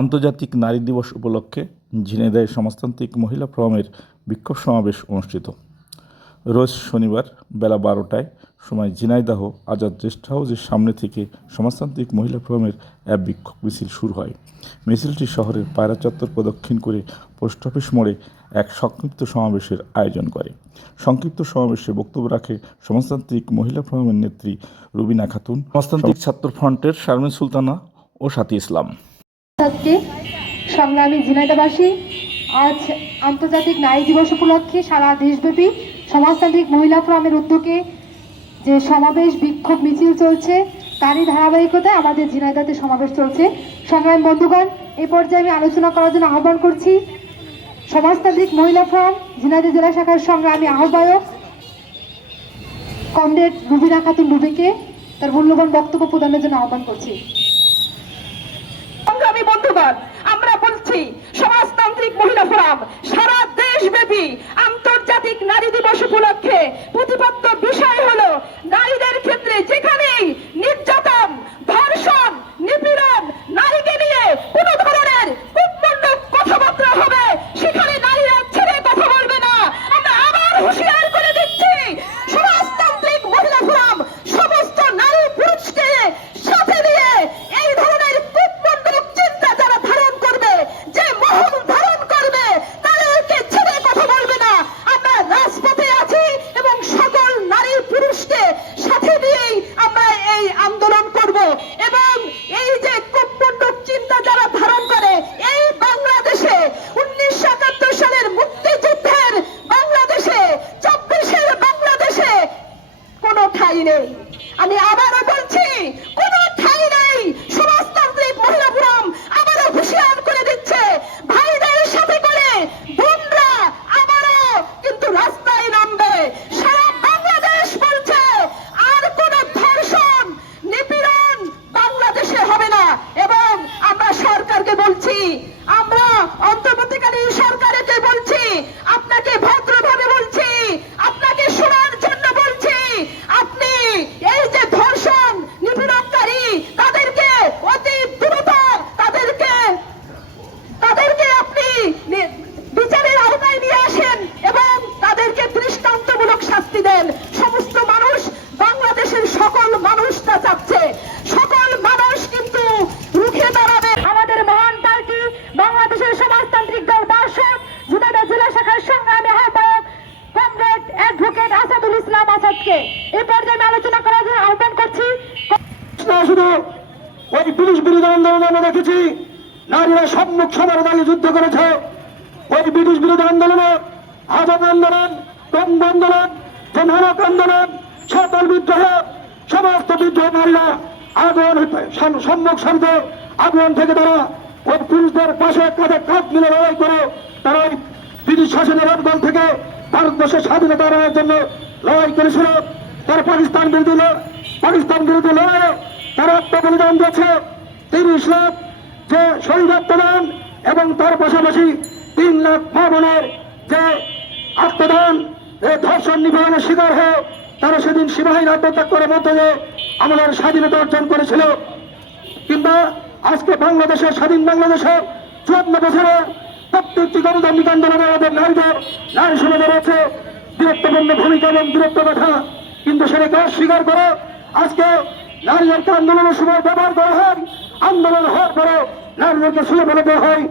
আন্তর্জাতিক নারী দিবস উপলক্ষে ঝিনাইদহে সমাজতান্ত্রিক মহিলা ফোরামের বিক্ষোভ সমাবেশ অনুষ্ঠিত। রোজ শনিবার বেলা 12টায় সময় ঝিনাইদহ আজাদ রেস্ট হাউসের সামনে থেকে সমাজতান্ত্রিক মহিলা ফোরামের এক বিক্ষোভ মিছিল শুরু হয়। মিছিলটি শহরের পায়রা চত্বর প্রদক্ষিণ করে পোস্ট অফিস মোড়ে এক সংক্ষিপ্ত সমাবেশের আয়োজন করে। সংক্ষিপ্ত সমাবেশে বক্তব্য রাখে সমাজতান্ত্রিক মহিলা ফোরামের নেত্রী রুবিনা খাতুন, সমাজতান্ত্রিক ছাত্র ফ্রন্টের শারমিন সুলতানা ও সাথী ইসলাম। সংগ্রামী ঝিনাইদহবাসী, আজ আন্তর্জাতিক নারী দিবস উপলক্ষে সারা দেশব্যাপী সমাজতান্ত্রিক মহিলা ফোরামের উদ্যোগে যে সমাবেশ বিক্ষোভ মিছিল চলছে, তারই ধারাবাহিকতায় আমাদের ঝিনাইদহতে সমাবেশ চলছে। সংগ্রামী বন্ধুগণ, এই পর্যায়ে আমি আলোচনা করার জন্য আহ্বান করছি সমাজতান্ত্রিক মহিলা ফোরাম ঝিনাইদহ জেলা শাখার সংগ্রামী আহ্বায়ক কমরেড রুবিনা খাতুন রুবিকে তার মূল্যবান বক্তব্য প্রদানের জন্য আহ্বান করছি। সংগ্রামী বন্ধুগণ, আমরা বলছি সমাজতান্ত্রিক মহিলা ফোরাম সারা দেশব্যাপী আন্তর্জাতিক নারী দিবস উপলক্ষে প্রতিপাদ্য বিষয় হলো নারীদের ক্ষেত্রে যেখানেই নির্যাতন, ধর্ষণ, নিপীড়ন, নারীকে নিয়ে কোনো ধরনের কূটনৈতিক কথাবার্তা হবে, সেখানে নারীরা ছেড়ে কথা বলবে না। আমরা আবার হুঁশিয়ার করে দিচ্ছি, সমাজতান্ত্রিক মহিলা ফোরাম সমস্ত নারী পুরুষকে সাথে নিয়ে এই ধরনের কূটনৈতিক চিন্তা যারা ধারণ করবে, যে মহল ধারণ করবে, তাদেরকে ছেড়ে কথা বলবে না। আমরা রাজপথে আছি এবং সকল নারী পুরুষকে সাথে নিয়েই আমরা এই আন্দোলন করব। এবং এই যে কূটনৈতিক চিন্তা যারা ধারণ করে, এই বাংলাদেশে 1971 সালের মুক্তিযুদ্ধের বাংলাদেশে, 24-এর বাংলাদেশে কোনো ঠাঁই নেই। আমি আবারও বলছি, কোনো ঠাঁই নেই। সমাজতান্ত্রিক মহিলা ফোরাম আবারও হুঁশিয়ার করে দিচ্ছে, ভাইদের সাথে করে বোনরা আবারও কিন্তু রাস্তায় নামবে। সারা বাংলাদেশ বলছে আর কোনো ধর্ষণ, নিপীড়ন বাংলাদেশে হবে না। এবং আমরা সরকারকে বলছি, আমরা অন্তর্বর্তীকালীন সরকারকে বলছি, আপনাকে ভদ্রভাবে বলছি, আপনাকে শোনার জন্য বলছি, আপনি এই যে ধর্ষণ, নিপীড়নকারী তাদেরকে অতি দ্রুত তাদেরকে আপনি বিচারের আওতায় নিয়ে আসেন এবং তাদেরকে দৃষ্টান্তমূলক শাস্তি দেন। সমস্ত মানুষ, বাংলাদেশের সকল মানুষ তা চাচ্ছে। সকল মানুষ কিন্তু রুখে দাঁড়াবে। আমাদের মহান পার্টি বাংলাদেশের সমাজতান্ত্রিক দল বাসক ঝিনাইদহ জেলা শাখার সংগ্রামী আহ্বায়ক কমরেড অ্যাডভোকেট আসাদুল ইসলাম আসাদকে এই পর্যায়ে আলোচনা করার জন্য আহ্বান করছি। শুধু ওই ব্রিটিশ বিরোধী আন্দোলনে আমরা দেখেছি নারীরা সম্মুখ সমরে দাঁড়িয়ে যুদ্ধ করেছে। ওই ব্রিটিশ বিরোধী আন্দোলনে আজাদ আন্দোলন, বঙ্গ আন্দোলন, জনক আন্দোলন, সাঁওতাল বিদ্রোহ, সমস্ত বিদ্রোহ নারীরা আগুন সম্মুখ সারিতে আগুন থেকে তারা ওই পুরুষদের পাশে কাঁধে কাঁধ মিলে লড়াই করে তারা ওই ব্রিটিশ শাসনের অঞ্চল থেকে ভারতবর্ষের স্বাধীনতা আনার জন্য লড়াই করেছিল। তারা পাকিস্তান বিরোধী লড়াইয়ে তারা আত্মবলিদান দিয়েছে। 30 লাখ যে শহীদ আত্মদান এবং তার পাশাপাশি 3 লাখ মা বোনের যে আত্মদান, ধর্ষণ নিপীড়নের শিকার হয়ে তারা সেদিন সীমাহীন আত্মত্যাগ করে মধ্যে দিয়ে আমাদের স্বাধীনতা অর্জন করেছিল। কিংবা আজকে বাংলাদেশের স্বাধীন বাংলাদেশে 54 বছরে প্রত্যেকটি গণতান্ত্রিক আন্দোলনে আমাদের নারী সমাজের আছে বীরত্বপূর্ণ ভূমিকা এবং বীরত্ব কথা, কিন্তু সেটাকে অস্বীকার করে আজকে নারীদেরকে আন্দোলনের সময় ব্যবহার করা হয়, আন্দোলন হওয়ার পরে নারীদেরকে ছুঁড়ে ফেলে দেওয়া হয়।